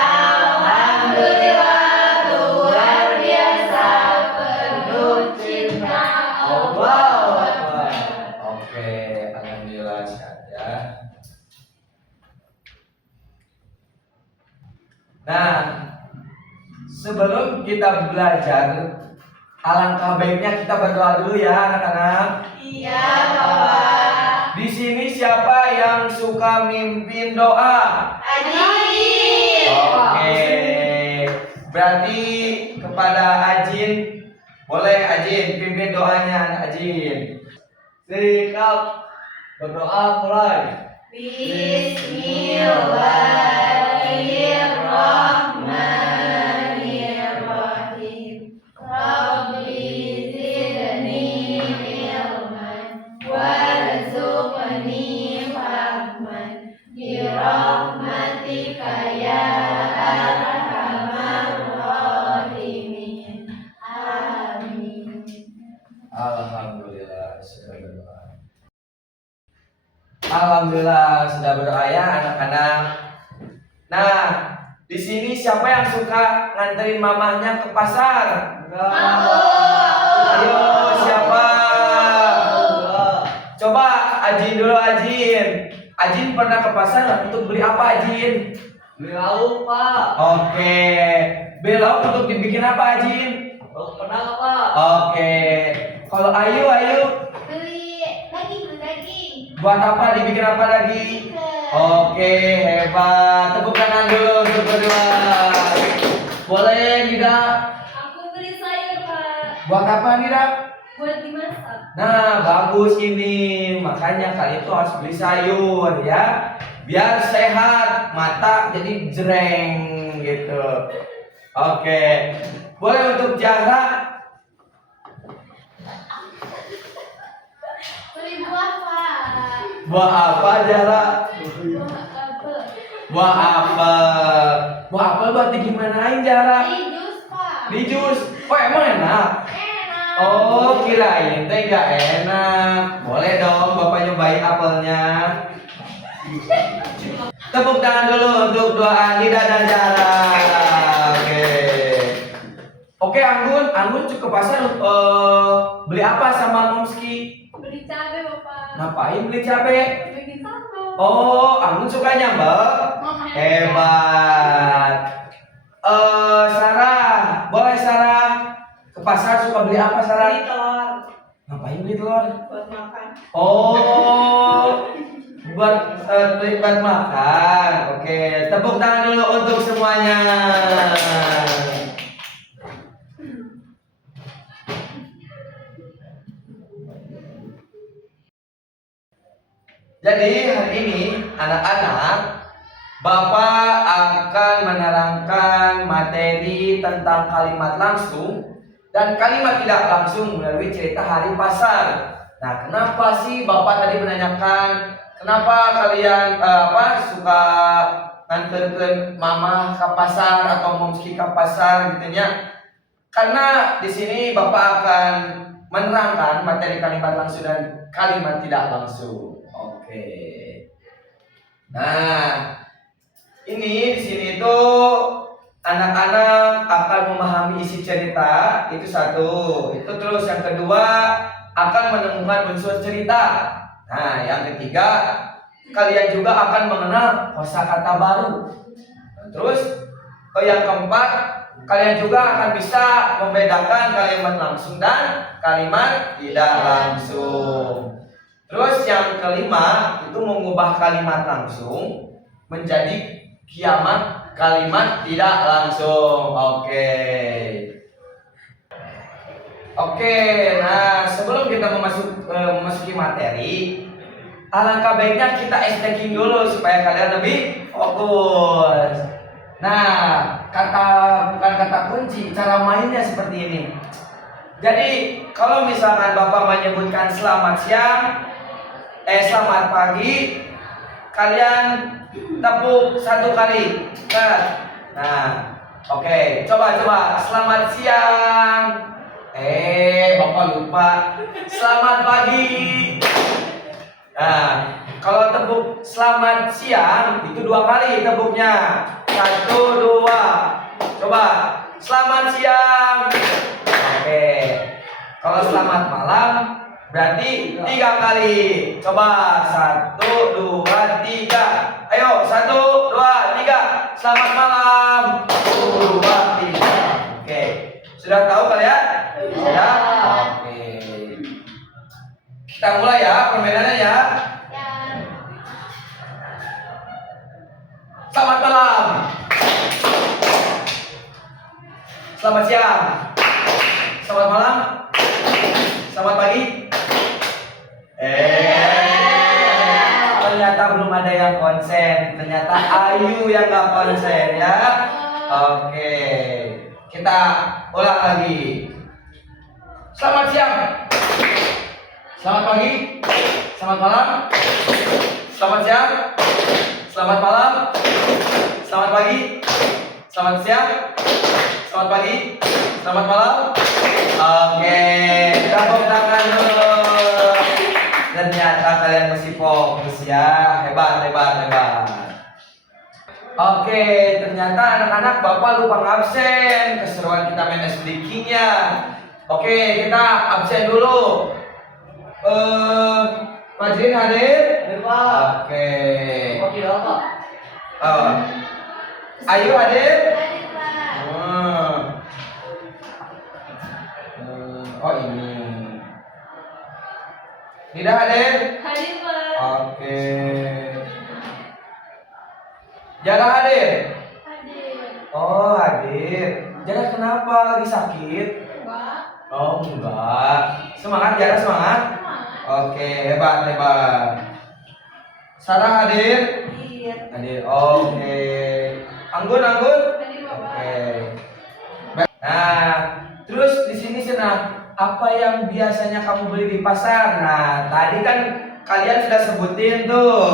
Alhamdulillah, luar biasa, penuh cinta Allah. Oke, alhamdulillah saja. Nah, sebelum kita belajar, alangkah baiknya kita berdoa dulu ya anak-anak. Iya, Bapak. Di sini siapa yang suka mimpin doa? Ajin. Oke. Berarti kepada Ajin, boleh Ajin pimpin doanya anak Ajin. Sikap berdoa mulai. Bismillahirrahmanirrahim. Rabbi zidni ilman warzuqni fahman birahmatika ya arhamar rahimin. Amin. Alhamdulillah sudah berdoa. Alhamdulillah sudah berdoa ya anak-anak. Nah, di sini siapa yang suka nganterin mamahnya ke pasar? Ayo siapa? Coba Ajin dulu Ajin. Ajin pernah ke pasar untuk beli apa Ajin? Beli lauk, Pak. Oke. Beli lauk untuk dibikin apa Ajin? Lauk pedang, Pak. Oke. Kalau Ayu Beli daging. buat apa dibikin apa lagi? Oke, hebat. Tepuk tangan dulu untuk berdua. Boleh tidak? Aku beli sayur, Pak. Buat apa tidak? Buat dimasak. Nah, bagus ini. Makanya kalian tuh harus beli sayur ya. Biar sehat, mata jadi jreng gitu. Oke. Boleh untuk Zahra? Beli buah, Pak. Buah apa Zahra? Buah apel. Buah apel. Buah apel buat digimanain Zahra? Di jus, Pak. Di jus. Oh, emang enak? Enak. Oh, kirain teh gak enak. Boleh dong Bapak nyobain apelnya. Tepuk tangan dulu untuk doa Nida dan Zahra. Oke. Oke, Anggun ke pasar beli apa sama Momski? Beli cabai, Bapak. Ngapain beli cabai? Bikin sambal. Oh, Anggun suka nyambel. Hebat. Sarah, boleh Sarah ke pasar suka beli apa Sarah? Beli telur. Ngapain beli telur? Buat makan. Oh, buat makan. Oke, tepuk tangan dulu untuk semuanya. Jadi hari ini anak-anak, Bapak akan menerangkan materi tentang kalimat langsung dan kalimat tidak langsung melalui cerita hari pasar. Nah, kenapa sih Bapak tadi menanyakan kenapa kalian suka nganterin mama ke pasar atau Momski ke pasar gitu ya? Karena di sini Bapak akan menerangkan materi kalimat langsung dan kalimat tidak langsung. Oke. Nah, ini di sini tuh anak-anak akan memahami isi cerita, itu satu. Itu terus yang kedua akan menemukan unsur cerita. Nah, yang ketiga kalian juga akan mengenal kosakata baru. Terus yang keempat kalian juga akan bisa membedakan kalimat langsung dan kalimat tidak langsung. Terus yang kelima itu mengubah kalimat langsung menjadi kiamat kalimat tidak langsung. Oke, nah sebelum kita memasuki materi, alangkah baiknya kita stacking dulu supaya kalian lebih fokus. Nah, bukan kata kunci, cara mainnya seperti ini. Jadi kalau misalkan Bapak menyebutkan selamat siang, selamat pagi, kalian tepuk satu kali. Nah, oke, coba selamat siang. Bapak lupa. Selamat pagi. Nah, kalau tepuk selamat siang itu 2 kali tepuknya. 1, 2. Selamat siang. Oke. Kalau selamat malam berarti 3 kali. Coba 1, 2, 3. Ayo 1, 2, 3. Selamat malam. 1, 2, 3. Oke. Sudah tahu kalian? Sudah? Oke. Kita mulai ya permainannya ya. Selamat malam. Selamat siang. Selamat malam. Selamat pagi. Ternyata belum ada yang konsen. Ternyata Ayu yang gak konsen ya. Oke. Kita ulang lagi. Selamat siang. Selamat pagi. Selamat malam. Selamat siang. Selamat malam. Selamat pagi. Selamat siang. Selamat pagi. Selamat malam. Oke, tepuk tangan dulu. Ternyata kalian masih fokus ya. Hebat, hebat, hebat. Oke, ternyata anak-anak Bapak lupa ngabsen. Keseruan kita main SDK-nya. Oke, kita absen dulu. Pak Jin hadir? Hadir, Pak. Oke. Oke, Pak. Ayu hadir? Hadir, Pak. Oh ini. Tidak hadir? Hadir, Pak. Oke. Jara hadir? Hadir. Oh hadir. Jara kenapa lagi sakit? Pak. Oh enggak. Semangat Jara, semangat. Oke, hebat, hebat. Sarah hadir? Hadir. Hadir. Oke. Anggun, Anggun? Hadir, Bapak. Oke. Nah, terus di sini Senang, apa yang biasanya kamu beli di pasar? Nah, tadi kan kalian sudah sebutin tuh.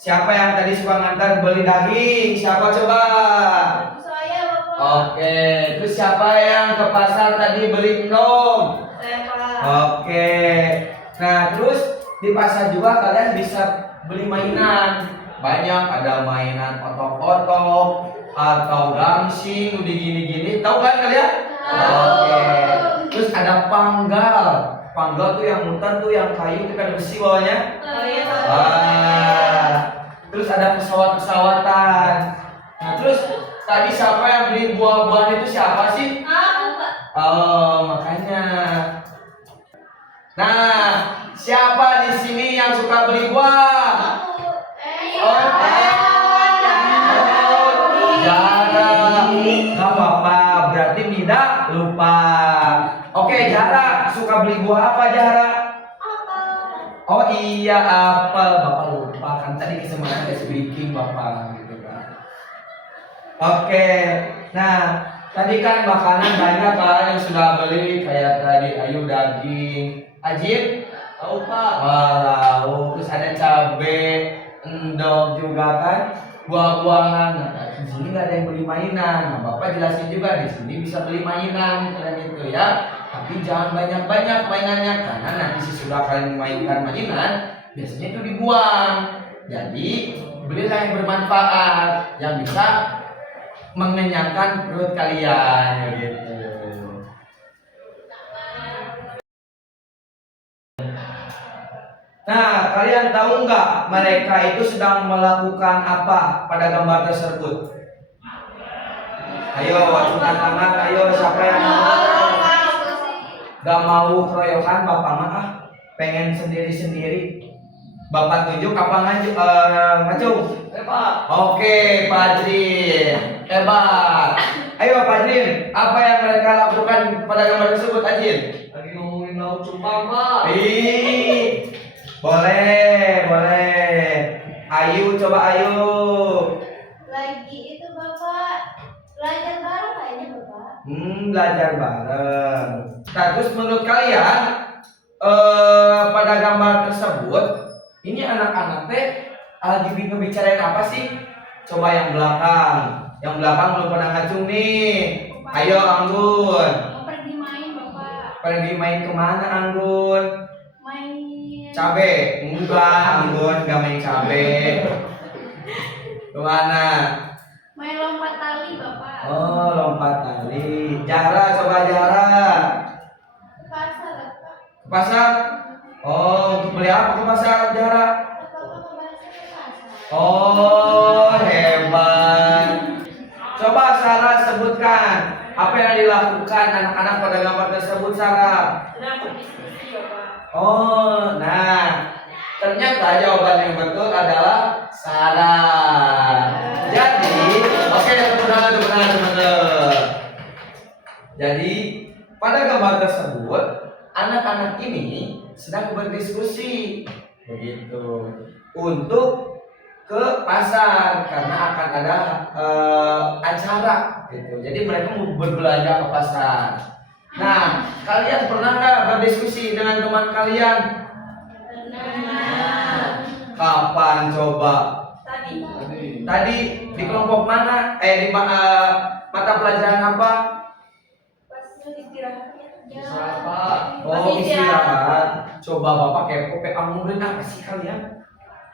Siapa yang tadi suka ngantar beli daging? Siapa coba? Saya, Bapak. Oke, terus siapa yang ke pasar tadi beli endong? Saya, Pak. Oke. Nah, terus di pasar juga kalian bisa beli mainan. Banyak, ada mainan otok-otok atau gangsing, udah gini-gini. Tahu kan kalian? Tahu. Oke. Terus ada panggal. Panggal tuh yang muter tuh yang kayu itu kan besi bawahnya. Oh iya, Pak. Terus ada pesawat-pesawatan. Nah, terus tadi siapa yang beli buah-buahan itu siapa sih? Aku, Pak. Oh, makanya. Nah, siapa di sini yang suka beli buah? Aku. Oh, Jara. Gak apa-apa, berarti Mida lupa. Oke, Jara suka beli buah apa Jara? Oh iya, apel. Bapak lupa kan tadi kesempatan speaking Bapak gitu kan. Oke, nah tadi kan makanan banyak kan yang sudah beli kayak tadi Ayu daging, Ajib, Tahu, Pak. walau terus ada cabe, endog juga kan, buah-buahan. Nah, di sini nggak ada yang beli mainan. Nah, Bapak jelasin juga di sini bisa beli mainan kalian itu ya. Tapi jangan banyak-banyak mainannya karena nanti sesudah kalian memainkan mainan biasanya itu dibuang. Jadi belilah yang bermanfaat yang bisa mengenyangkan perut kalian gitu. Nah, kalian tahu nggak mereka itu sedang melakukan apa pada gambar tersebut? Ayo, acungkan tangan. Ayo, siapa yang gak mau keroyokan? Bapak mah pengen sendiri-sendiri. Bapak tunjuk apa ngacung? Pak. Oke, Pak Ajrin. Hebat. Ayo, Pak Ajrin. Apa yang mereka lakukan pada gambar tersebut, Ajrin? Lagi ngomongin laut cupang, Pak. Ih, boleh, boleh. Ayu, coba Ayu. Lagi itu, Bapak. Belajar bareng kayaknya, Bapak. Belajar bareng. Nah, terus menurut kalian pada gambar tersebut ini anak-anak teh lagi bicarain apa sih? Coba yang belakang. Yang belakang belum pernah ngacung nih. Ayo Anggun. Mau pergi main, Bapak. Pergi main kemana Anggun? Main Cabe? Enggak, Anggun gak main cabe. Kemana? main lompat tali bapak. Oh, lompat tali. Jara, coba Jara. Ke pasar bapak. Ke pasar. Oh, untuk beli apa ke pasar Jara? Bapak ke pasar. Oh, hebat. Coba Sarah sebutkan apa yang dilakukan anak-anak pada gambar tersebut, Sarah. Sedang berdiskusi bapak. Oh, nah, ternyata jawaban yang betul adalah Sarah. Jadi, oke, tepuk tangan, teman-teman. Jadi, pada gambar tersebut, anak-anak ini sedang berdiskusi, begitu, untuk ke pasar karena akan ada acara, gitu. Jadi mereka mau berbelanja ke pasar. Nah, kalian pernah nggak berdiskusi dengan teman kalian? Benar. Kapan coba? Tadi. Tadi di kelompok mana? Mata pelajaran apa? Pas istirahat. Istirahat, Pak. Oh, istirahat. Coba Bapak kepo, ngobrolin apa sih kalian?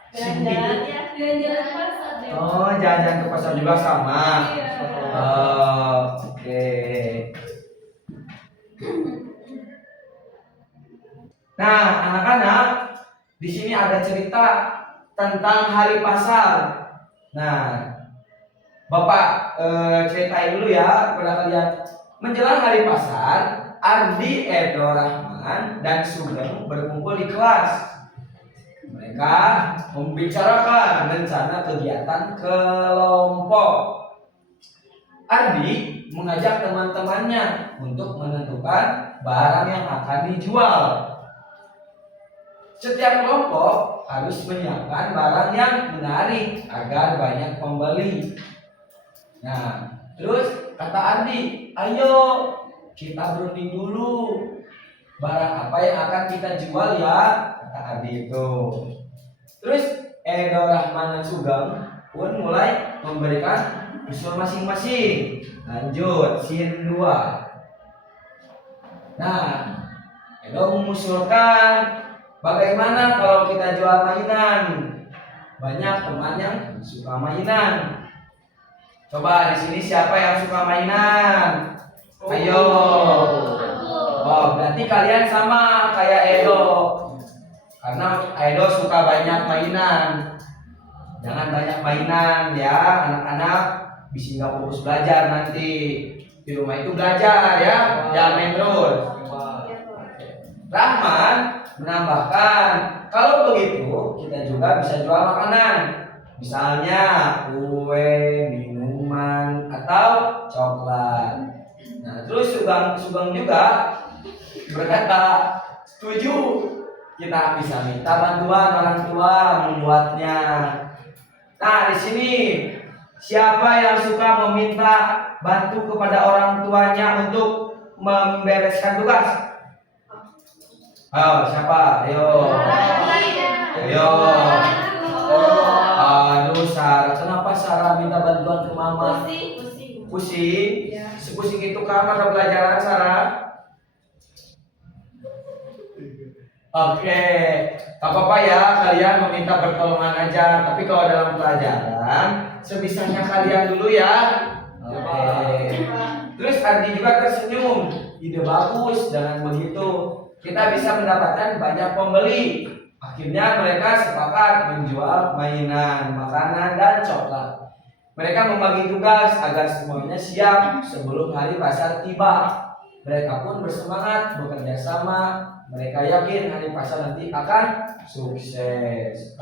Jalan-jalan ya. Jalan-jalan ke pasar. Oh, jalan-jalan ke pasar juga sama. Iya. Oh, oke. Nah, anak-anak, di sini ada cerita tentang hari pasar. Nah, Bapak ceritain dulu ya kepada kalian. Menjelang hari pasar, Ardi, Edo, Rahman, dan Sugeng berkumpul di kelas. Mereka membicarakan rencana kegiatan kelompok. Ardi mengajak teman-temannya untuk menentukan barang yang akan dijual. Setiap kelompok harus menyiapkan barang yang menarik agar banyak pembeli. Nah, terus kata Ardi, ayo kita berunding dulu. Barang apa yang akan kita jual ya? Kata Ardi itu. Terus Edo, Rahman, dan Sugeng pun mulai memberikan usul masing-masing. Lanjut, scene 2. Nah, Edo mengusulkan, bagaimana kalau kita jual mainan? Banyak teman yang suka mainan. Coba di sini siapa yang suka mainan? Ayo. Oh, berarti kalian sama kayak Edo. Karena Edo suka banyak mainan. Jangan banyak mainan ya, anak-anak bisa nggak fokus belajar nanti. Di rumah itu belajar ya, jangan main terus. Rahman menambahkan, kalau begitu kita juga bisa jual makanan. Misalnya kue, minuman, atau coklat. Nah, terus Sugeng juga berkata, setuju. Kita bisa minta bantuan orang tua membuatnya. Nah, di sini siapa yang suka meminta bantu kepada orang tuanya untuk membereskan tugas? Ayo, siapa? Ayo. Ayo. Aduh, Sarah, kenapa Sarah minta bantuan ke mama? Pusing. Pusing? Ya. Sepusing itu karena ada pelajaran, Sarah? Oke, tak apa-apa ya kalian meminta pertolongan aja. Tapi kalau dalam pelajaran, sebisanya kalian dulu ya. Oke. Terus Ardi juga tersenyum. Ide bagus, dengan begitu kita bisa mendapatkan banyak pembeli. Akhirnya mereka sepakat menjual mainan, makanan, dan coklat. Mereka membagi tugas agar semuanya siap sebelum hari pasar tiba. Mereka pun bersemangat bekerja sama. Mereka yakin hari pasar nanti akan sukses.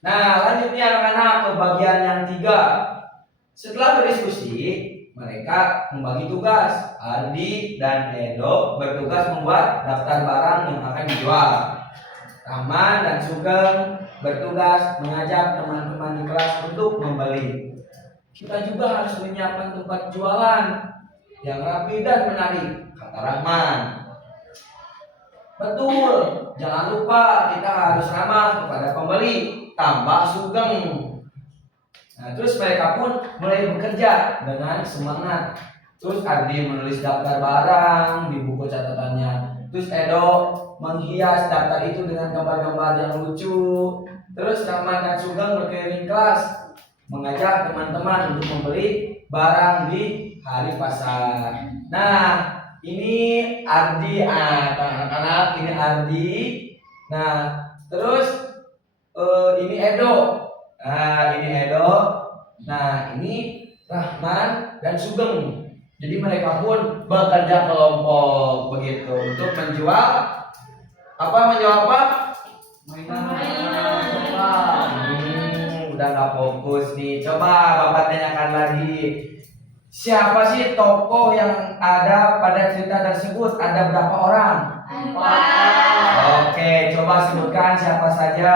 Nah, lanjutnya anak-anak ke bagian yang 3. Setelah berdiskusi, mereka membagi tugas. Ardi dan Edo bertugas membuat daftar barang yang akan dijual. Rahman dan Sugeng bertugas mengajak teman-teman di kelas untuk membeli. Kita juga harus menyiapkan tempat jualan yang rapi dan menarik, kata Rahman. Betul, jangan lupa kita harus ramah kepada pembeli, tambah Sugeng. Nah, terus mereka pun mulai bekerja dengan semangat. Terus Ardi menulis daftar barang di buku catatannya. Terus Edo menghias daftar itu dengan gambar-gambar yang lucu. Terus Rahman dan Sugeng berkeliling kelas mengajak teman-teman untuk membeli barang di hari pasar. Nah, ini Ardi, anak-anak ini Ardi. Nah, terus ini Edo. Nah, ini Edo. Nah, ini Rahman dan Sugeng. Jadi mereka pun bekerja kelompok begitu untuk menjual apa? Mainan. Pak. Udah nggak fokus nih. Coba Bapak tanyakan lagi. Siapa sih tokoh yang ada pada cerita tersebut? Ada berapa orang? Oke, coba sebutkan siapa saja.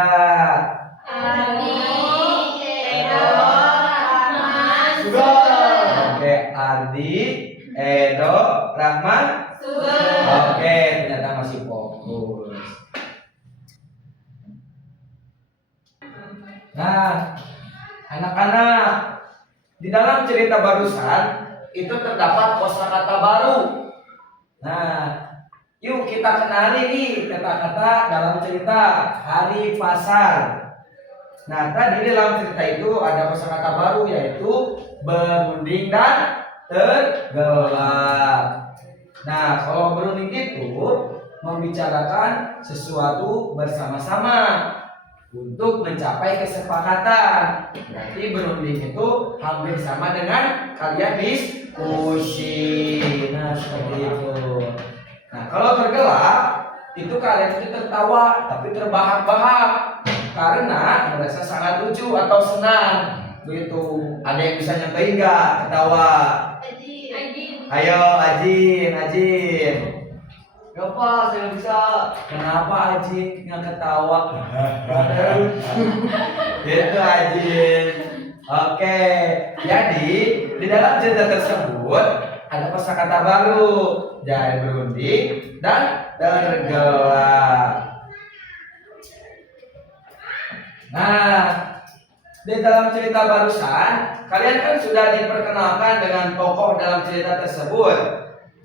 Oke, Ardi, Edo, Rahman. Oke, ternyata masih fokus. Nah, anak-anak, di dalam cerita barusan itu terdapat kosakata baru. Nah, yuk kita kenali nih kata-kata dalam cerita hari pasar. Nah, tadi di dalam cerita itu ada kosakata baru yaitu berunding dan tergelak. Nah, kalau berunding itu membicarakan sesuatu bersama-sama untuk mencapai kesepakatan. Berarti berunding itu hampir sama dengan kalian diskusi. Nah, seperti itu. Nah, kalau tergelak itu kalian itu tertawa tapi terbahak-bahak karena merasa sangat lucu atau senang. Begitu. Ada yang bisa nyampein nggak ketawa? Ayo, Ajin. Gak Pak, saya nggak bisa. Kenapa Ajin nggak ketawa? Gitu Ajin. Oke, jadi di dalam cerita tersebut ada kosakata baru, jadi berunding dan tergelak. Nah, di dalam cerita barusan, kalian kan sudah diperkenalkan dengan tokoh dalam cerita tersebut.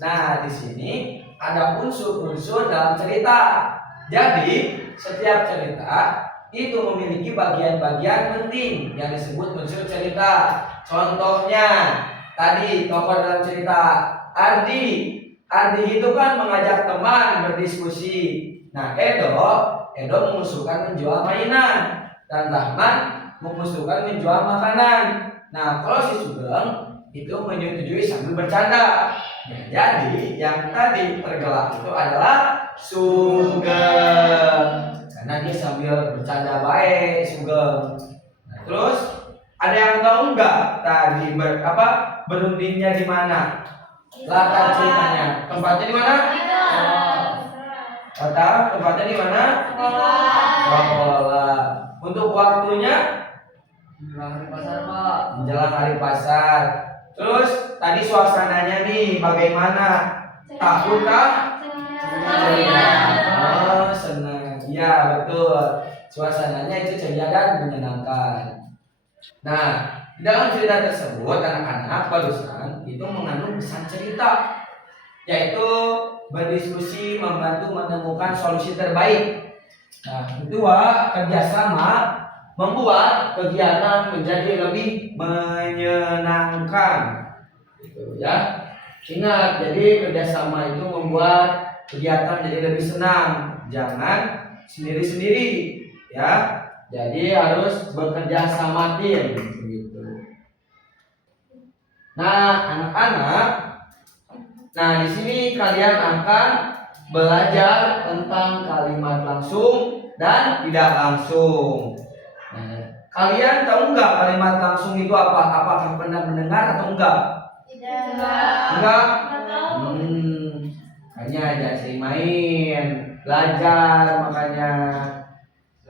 Nah, di sini ada unsur-unsur dalam cerita. Jadi, setiap cerita itu memiliki bagian-bagian penting yang disebut unsur cerita. Contohnya, tadi tokoh dalam cerita Ardi. Ardi itu kan mengajak teman berdiskusi. Nah, Edo mengusulkan menjual mainan dan Rahman mengusulkan menjual makanan. Nah, kalau si Sugeng itu menyetujui sambil bercanda. Nah, jadi yang tadi tergelak itu adalah Sugeng karena dia sambil bercanda baik Sugeng. Nah, terus ada yang tahu nggak tadi berundingnya di mana? Latar ceritanya. Tempatnya di mana? Tempatnya di mana? Sekolah. Untuk waktunya Menjelang hari pasar Pak. menjelang hari pasar. Terus tadi suasananya nih bagaimana? Takut kah? Oh, senang. Ya, betul. Suasananya itu ceria dan menyenangkan. Nah, di dalam cerita tersebut anak-anak barusan itu mengandung pesan cerita, yaitu berdiskusi membantu menemukan solusi terbaik. Nah, kedua, kerjasama membuat kegiatan menjadi lebih menyenangkan. Gitu ya. Ingat, jadi kerjasama itu membuat kegiatan jadi lebih senang. Jangan sendiri-sendiri, ya. Jadi harus bekerja sama tim, gitu. Nah, anak-anak, nah di sini kalian akan belajar tentang kalimat langsung dan tidak langsung. Nah, kalian tahu nggak kalimat langsung itu apa? Apakah pernah mendengar atau enggak? Enggak? Makanya aja sering main, belajar makanya.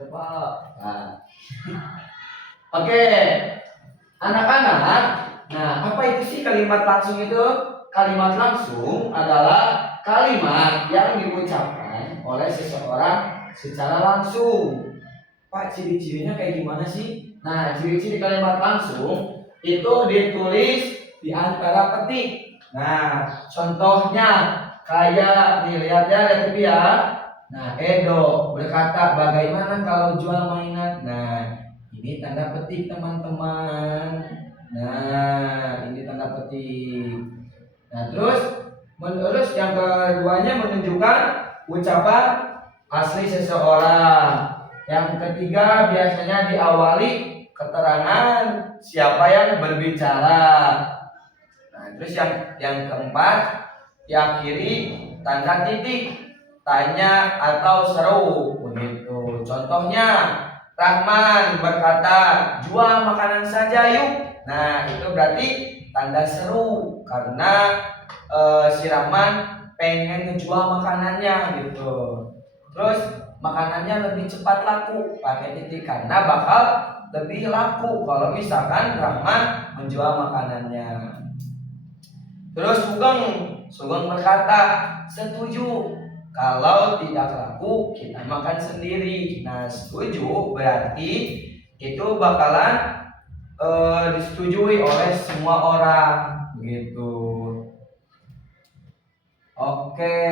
Pak. Nah. Oke, anak-anak. Nah, apa itu sih kalimat langsung itu? Kalimat langsung adalah kalimat yang diucapkan oleh seseorang secara langsung. Pak, ciri-cirinya kayak gimana sih? Nah, ciri-ciri kalimat langsung itu ditulis di antara petik. Nah, contohnya kayak dilihat ya, lihat ya. Nah, Edo berkata, bagaimana kalau jual mainan? Nah, ini tanda petik teman-teman. Nah, ini tanda petik. Nah, terus yang keduanya menunjukkan ucapan asli seseorang. Yang ketiga biasanya diawali keterangan siapa yang berbicara. Nah, terus yang keempat diakhiri tanda titik, tanya atau seru begitu. Contohnya Rahman berkata, "Jual makanan saja yuk." Nah, itu berarti tanda seru karena si Rahman pengen ngejual makanannya gitu. Terus makanannya lebih cepat laku pakai titik karena bakal lebih laku kalau misalkan Rahman menjual makanannya. Terus Sugeng berkata, "Setuju. Kalau tidak laku kita makan sendiri." Nah, setuju berarti itu bakalan disetujui oleh semua orang gitu. Oke.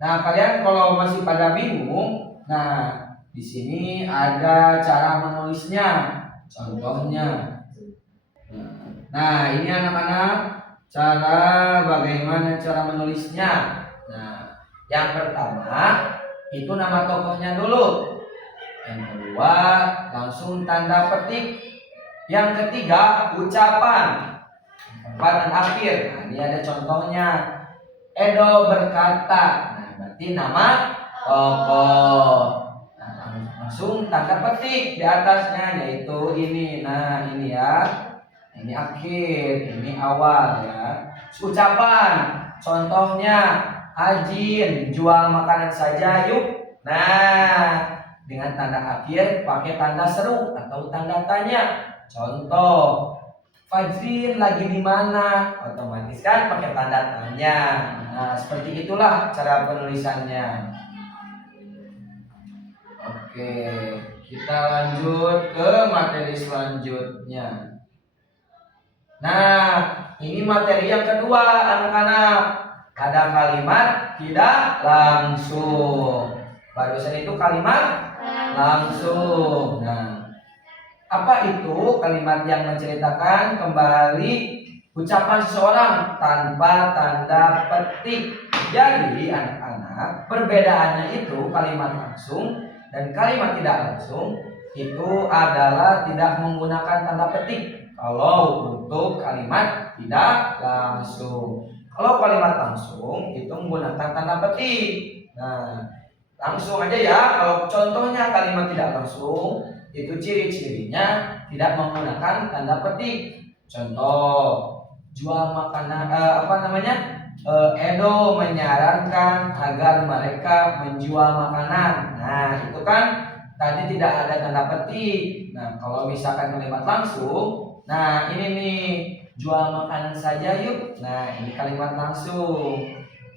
Nah, kalian kalau masih pada bingung, nah di sini ada cara menulisnya. Contohnya. Nah, ini anak-anak bagaimana cara menulisnya. Nah, yang pertama itu nama tokohnya dulu. Yang kedua langsung tanda petik. Yang ketiga ucapan. Keempat dan akhir. Nah, ini ada contohnya. Edo berkata. Nah, berarti nama tokoh. Nah, langsung tanda petik di atasnya yaitu ini. Nah, ini ya. Ini akhir, ini awal ya. Ucapan. Contohnya Ajin, jual makanan saja yuk. Nah, dengan tanda akhir pakai tanda seru atau tanda tanya. Contoh, Fajrin lagi di mana? Otomatis kan pakai tanda tanya. Nah, seperti itulah cara penulisannya. Oke, kita lanjut ke materi selanjutnya. Nah, ini materi yang kedua, anak-anak. Ada kalimat tidak langsung. Barusan itu kalimat langsung. Nah, apa itu kalimat yang menceritakan kembali ucapan seseorang tanpa tanda petik? Jadi anak-anak, perbedaannya itu kalimat langsung dan kalimat tidak langsung itu adalah tidak menggunakan tanda petik. Kalau untuk kalimat tidak langsung, kalau kalimat langsung itu menggunakan tanda petik. Nah, langsung aja ya. Kalau contohnya kalimat tidak langsung itu ciri-cirinya tidak menggunakan tanda petik. Contoh, jual makanan Edo menyarankan agar mereka menjual makanan. Nah, itu kan tadi tidak ada tanda petik. Nah, kalau misalkan kalimat langsung, nah ini nih, jual makanan saja yuk. Nah, ini kalimat langsung.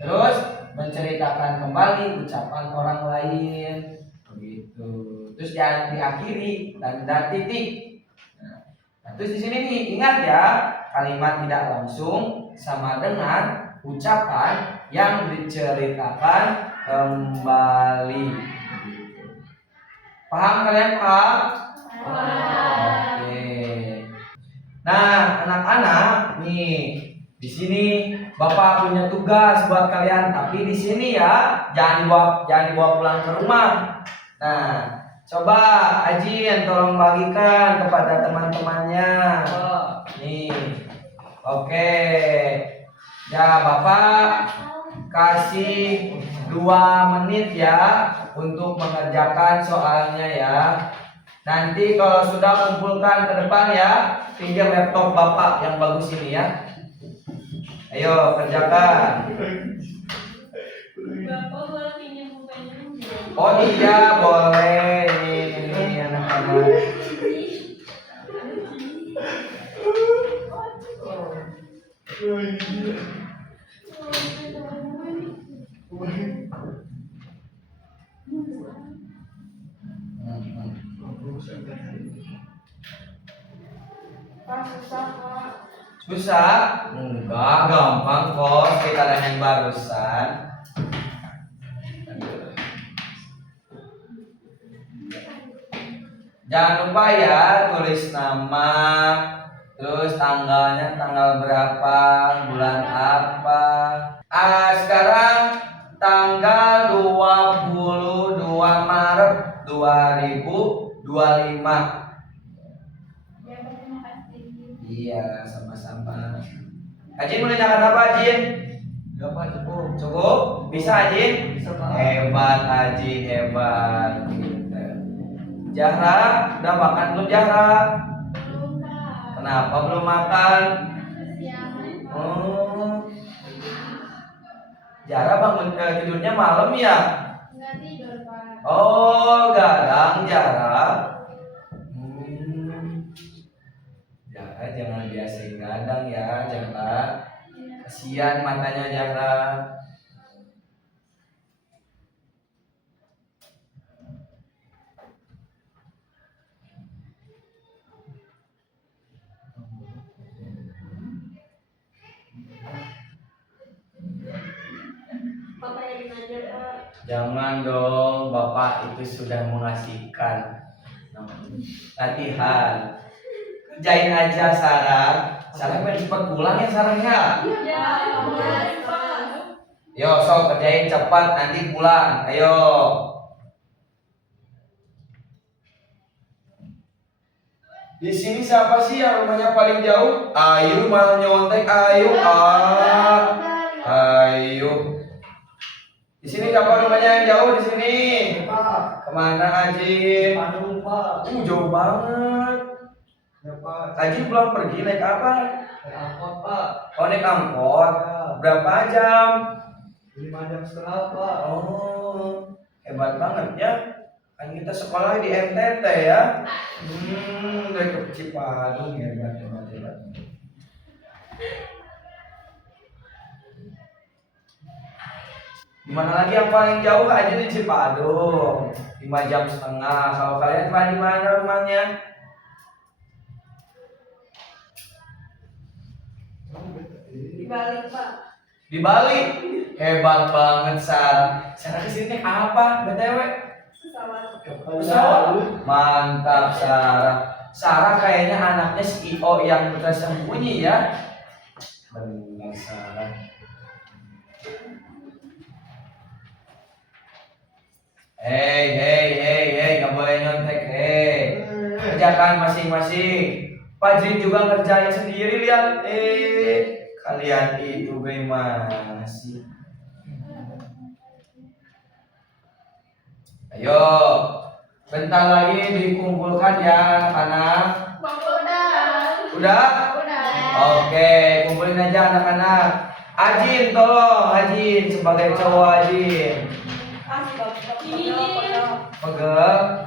Terus menceritakan kembali ucapan orang lain begitu. Terus diakhiri tanda titik. Nah, terus di sini nih ingat ya, kalimat tidak langsung sama dengan ucapan yang diceritakan kembali. Paham kalian? Paham? Oke. Nah, anak-anak, nih di sini Bapak punya tugas buat kalian, tapi di sini ya jangan dibawa pulang ke rumah. Nah, coba Ajin tolong bagikan kepada teman-temannya. Nih, oke. Ya, Bapak kasih 2 menit ya untuk mengerjakan soalnya ya. Nanti kalau sudah kumpulkan ke depan ya, pinjam laptop Bapak yang bagus ini ya. Ayo kerjakan. Bapak boleh pinjam pulpennya? Oh iya boleh. Ini anak-anak. Pak, susah Pak. Susah? Enggak, gampang kok. Sekitaran yang barusan. Jangan lupa ya tulis nama, Terus tanggalnya tanggal berapa, bulan apa. Sekarang tanggal 22 Maret 2025. Ya, terima kasih. Iya, sama-sama. Ajin mau nanyakan apa, Ajin? Gak Pak, cukup. Cukup? Bisa, Ajin? Bisa Pak. Hebat, Ajin, hebat. Pinter. Zahra, udah makan belum Zahra? Belum, Pak. Kenapa belum makan? Kesiangan, Pak. Oh, Zahra bangun tidurnya malam ya? Nggak tidur, Pak. Oh, gadang Zahra. Zahra jangan biasain gadang ya, Zahra. Iya. Kasihan matanya Zahra. Bapak yang aja, Pak. Jangan dong, Bapak itu sudah mengasihkan. Latihan. Kerjain aja Sarah. Sarah pengen cepat pulang ya Sarah ya. Ya, Pak. Yo, so kerjain cepat nanti pulang. Ayo. Di sini siapa sih yang rumahnya paling jauh? Ayu malah nyontek. Ayu. Ayu. Di sini siapa rumahnya yang jauh di sini? Pak. Kemana Aji? Bandung Pak. Jauh banget. Ya Pak. Aji pulang pergi naik apa? Naik angkot Pak. Oh naik angkot. Ya. Berapa jam? 5,5 jam Pak. Oh hebat banget ya. Kan kita sekolah di NTT ya. Dari ke Cipadung hebat. Gimana lagi yang paling jauh aja di Cipadung 5,5 jam. Kalau kalian pada di mana rumahnya? Di balik, Pak. Di Bali. Hebat banget Sarah. Sarah kesini apa BTW? Pesawat. Pesawat. Mantap Sarah. Sarah kayaknya anaknya CEO yang tersembunyi ya. Benar Sarah. Hei, nggak boleh nyontek. Hei, kerjakan masing-masing. Pak Jin juga ngerjain sendiri lihat. Kalian itu gimana sih? Ayo, bentar lagi dikumpulkan ya anak-anak. Udah? Oke, kumpulin aja anak-anak. Ajin tolong, Ajin sebagai cowok Ajin. Pegel.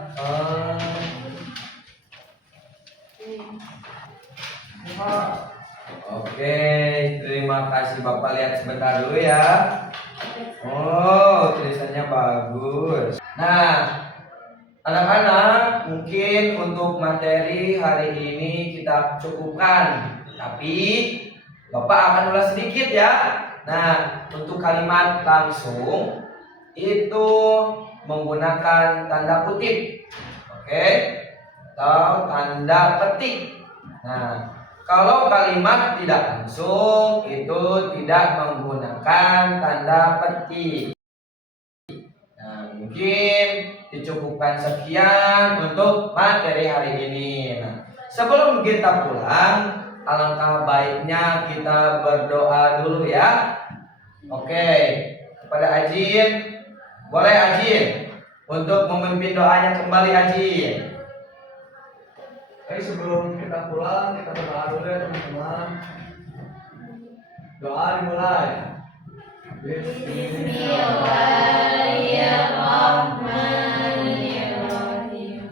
Oke, terima kasih Bapak lihat sebentar dulu ya. Oh, tulisannya bagus. Nah, anak-anak, mungkin untuk materi hari ini kita cukupkan. Tapi Bapak akan ulas sedikit ya. Nah, untuk kalimat langsung itu menggunakan tanda kutip. Oke? Atau tanda petik. Nah, kalau kalimat tidak langsung itu tidak menggunakan tanda petik. Nah, mungkin dicukupkan sekian untuk materi hari ini. Nah, sebelum kita pulang, alangkah baiknya kita berdoa dulu ya. Oke, kepada Ajin, boleh Ajin untuk memimpin doanya kembali Ajin. Baik, sebelum kita pulang, kita berdoa dulu ya teman-teman. Doa dimulai. Bismillahirrahmanirrahim.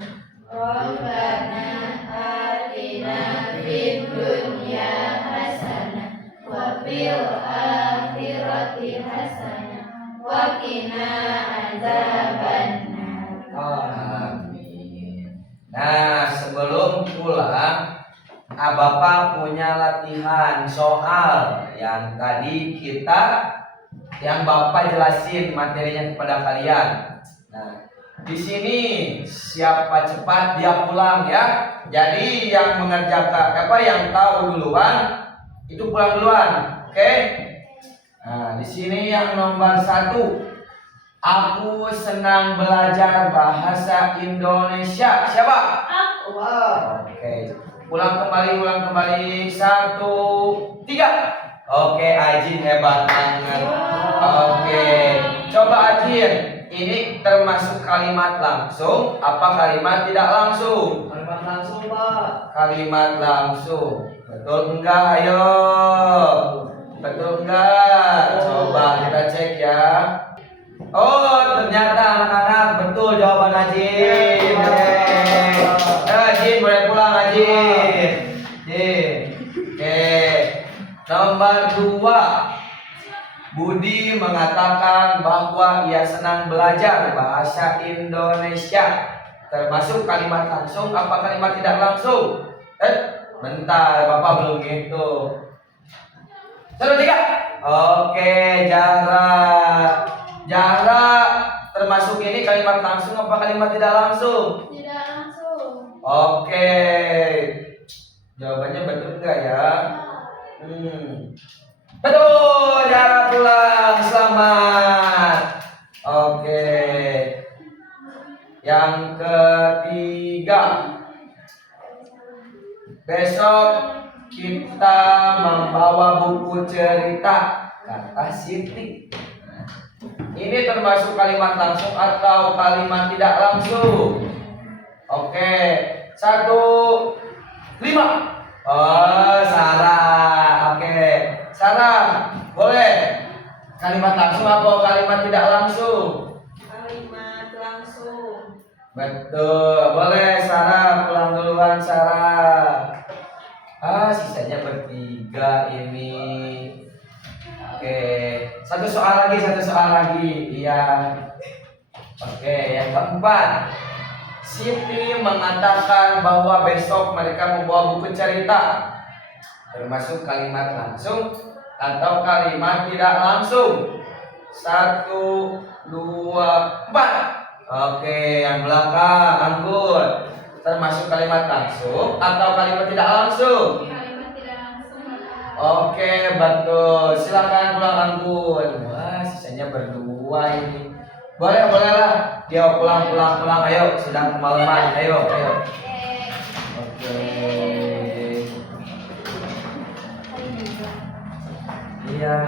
Rabbana atina fid dunya hasanah wa fil akhirati hasanah wa qina adzabannar. Amin. Nah, sebelum pulang, Bapak punya latihan soal yang tadi yang Bapak jelasin materinya kepada kalian. Nah, di sini siapa cepat dia pulang ya. Jadi yang mengerjakan yang tahu duluan itu pulang duluan. Oke? Nah, di sini yang nomor 1. Aku senang belajar bahasa Indonesia. Siapa? Aku. Oke. Ulang kembali. 1, 3. Oke, Ajin hebat banget. Oke. Coba Ajin, ini termasuk kalimat langsung apa kalimat tidak langsung? Kalimat langsung, Pak. Kalimat langsung. Betul enggak? Ayo. Betul enggak? Coba kita cek ya. Oh, ternyata anak-anak betul jawaban Ajin. Ajin boleh pulang Ajin. Oke. Nomor 2. Budi mengatakan bahwa ia senang belajar bahasa Indonesia. Termasuk kalimat langsung apa kalimat tidak langsung? Bentar, Bapak belum gitu. 1, 3. Oke, Zahra termasuk ini kalimat langsung apa kalimat tidak langsung? Tidak langsung. Oke. Jawabannya betul enggak ya? Betul, Zahra pulang. Selamat. Oke. Yang ketiga. Besok kita membawa buku cerita, kata Siti. Ini termasuk kalimat langsung atau kalimat tidak langsung? Oke, 1, 5. Oh, Sarah. Oke, Sarah, boleh kalimat langsung atau kalimat tidak langsung? Kalimat langsung. Betul, boleh Sarah pulang duluan Sarah. Sisanya bertiga ini. Oke, satu soal lagi. Iya. Oke, yang keempat. Siti mengatakan bahwa besok mereka membawa buku cerita. Termasuk kalimat langsung atau kalimat tidak langsung? 1, 2, 4. Oke, yang belakang Anggun. Termasuk kalimat langsung atau kalimat tidak langsung? Kalimat tidak langsung. Oke, betul. Silakan pulang Anggun. Wah, sisanya berdua ini. Boleh lah. Dia pulang. Ayo, sudah kemalaman. Ayo. Oke. Iya.